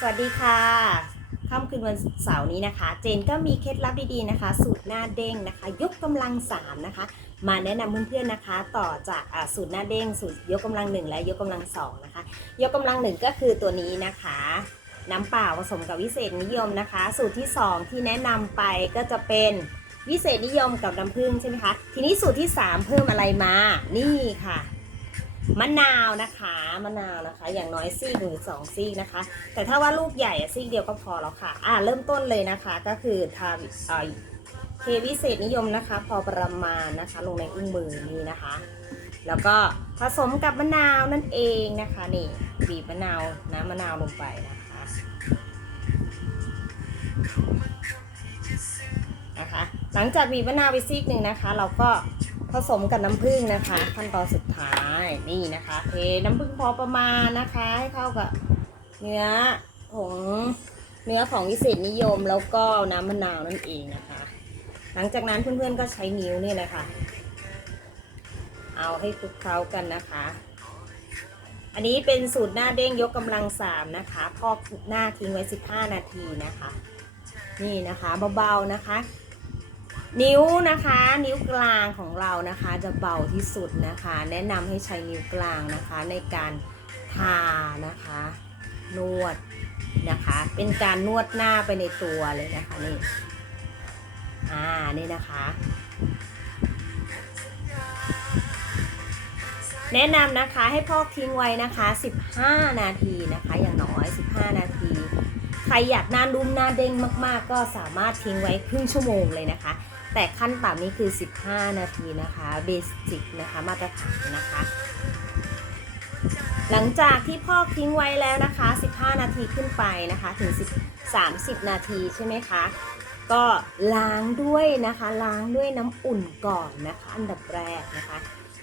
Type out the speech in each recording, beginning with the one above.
สวัสดีค่ะค่ำคืนวันเสาร์นี้นะคะ เจนก็มีเคล็ดลับดีๆนะคะ สูตรหน้าเด้งนะคะ ยกกำลังสามนะคะ มาแนะนำเพื่อนๆนะคะ ต่อจากสูตรหน้าเด้งสูตรยกกำลังหนึ่งและยกกำลังสองนะคะ ยกกำลังหนึ่งก็คือตัวนี้นะคะ น้ำเปล่าผสมกับวิเศษนิยมนะคะ สูตรที่สองที่แนะนำไปก็จะเป็นวิเศษนิยมกับน้ำผึ้งใช่ไหมคะทีนี้สูตรที่สามเพิ่มอะไรมานี่ค่ะ มะนาวนะคะมะนาวนะคะ อย่างน้อยซีกหรือสองซีกนะคะ แต่ถ้าว่าลูกใหญ่ซีกเดียวก็พอแล้วค่ะ อ่าเริ่มต้นเลยนะคะก็คือทาเอ่อเทวิเศษนิยมนะคะ พอประมาณนะคะ ลงในอุ้งมือนี้นะคะ แล้วก็ผสมกับมะนาวนั่นเองนะคะนี่บีบมะนาวน้ำมะนาวลงไปนะคะนะคะ หลังจากบีบมะนาวไปซีกหนึ่งนะคะ เราก็ ผสมกับน้ำผึ้งนะคะ ขั้นตอนสุดท้ายนี่นะคะเทน้ำผึ้งพอประมาณนะคะ ให้เข้ากับเนื้อของเนื้อของวิเศษนิยมแล้วก็น้ำมะนาวนั่นเองนะคะ หลังจากนั้นเพื่อนๆก็ใช้นิ้วนี่เลยค่ะ เอาให้คลุกเคล้ากันนะคะ อันนี้เป็นสูตรหน้าเด้งยกกำลังสามนะคะพอกหน้าทิ้งไว้ 15 นาทีนะคะ นี่นะคะเบาๆนะคะ นิ้วนะคะ นิ้วกลางของเรานะคะจะเบาที่สุดนะคะ แนะนำให้ใช้นิ้วกลางนะคะในการทานะคะ นวดนะคะ เป็นการนวดหน้าไปในตัวเลยนะคะนี่อ่านี่นะคะแนะนำนะคะให้พอกทิ้งไว้นะคะ 15 นาทีนะคะ อย่างน้อย 15 นาที ใครอยากหน้านุ่มหน้าเด้งมาก ๆ ก็สามารถทิ้งไว้ครึ่งชั่วโมงเลยนะคะ แต่ขั้นต่ำนี่คือ 15 นาทีนะคะเบสิกนะคะมาตรฐานนะคะ หลังจากที่พอกทิ้งไว้แล้วนะคะ 15 นาทีขึ้นไปนะคะถึง 30 นาทีใช่ไหมคะก็ล้างด้วยนะคะล้างด้วยน้ำอุ่นก่อนนะคะ อันดับแรกนะคะ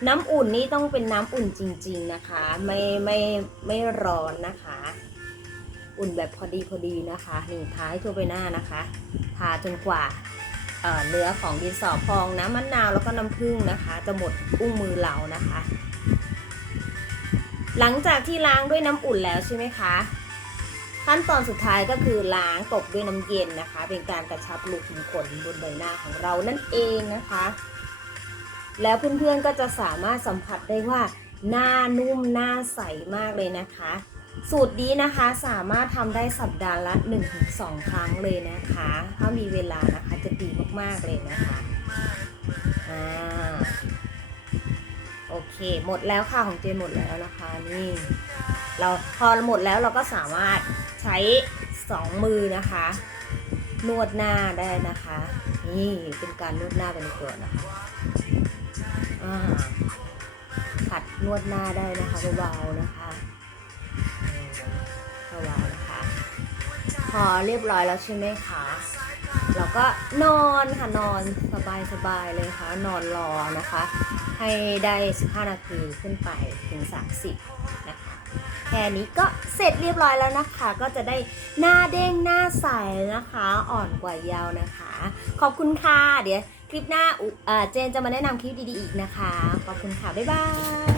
น้ำอุ่นนี่ต้องเป็นน้ำอุ่นจริง ๆนะคะ ไม่ไม่ไม่ร้อนนะคะ อุ่นแบบพอดีพอดีนะคะนี่ทาให้ทั่วไปหน้านะคะ ทาจนกว่า เนื้อของดินสอพองน้ำมะนาวแล้วก็น้ำผึ้งนะคะ จะหมดอุ้งมือเรานะคะ หลังจากที่ล้างด้วยน้ำอุ่นแล้วใช่ไหมคะ ขั้นตอนสุดท้ายก็คือล้างตบด้วยน้ำเย็นนะคะ เป็นการกระชับรูขุมขนบนใบหน้าของเรานั่นเองนะคะ แล้วเพื่อนๆก็จะสามารถสัมผัสได้ว่าหน้านุ่มหน้าใสมากเลยนะคะ สูตรนี้นะคะสามารถทำได้สัปดาห์ละ 1-2 ครั้งเลยนะคะ ถ้ามีเวลานะคะจะดีมากๆเลยนะคะอ่าโอเค หมดแล้วค่ะของเจนหมดแล้วนะคะนี่ เราพอหมดแล้วเราก็สามารถใช้สองมือนะคะ นวดหน้าได้นะคะ นี่เป็นการนวดหน้าเป็นตัวนะคะอ่าขัดนวดหน้าได้นะคะเบาๆนะคะ เบาๆนะคะ พอเรียบร้อยแล้วใช่ไหมคะเราก็นอนค่ะนอนสบายๆเลยค่ะ นอนรอนะคะ ให้ได้ 15 นาทีขึ้นไปถึง 30 นะคะ แค่นี้ก็เสร็จเรียบร้อยแล้วนะคะ ก็จะได้หน้าเด้งหน้าใสนะคะ อ่อนกว่ายาวนะคะ ขอบคุณค่ะ เดี๋ยวคลิปหน้าเจนจะมาแนะนำคลิปดีๆอีกนะคะ ขอบคุณค่ะ บ๊ายบาย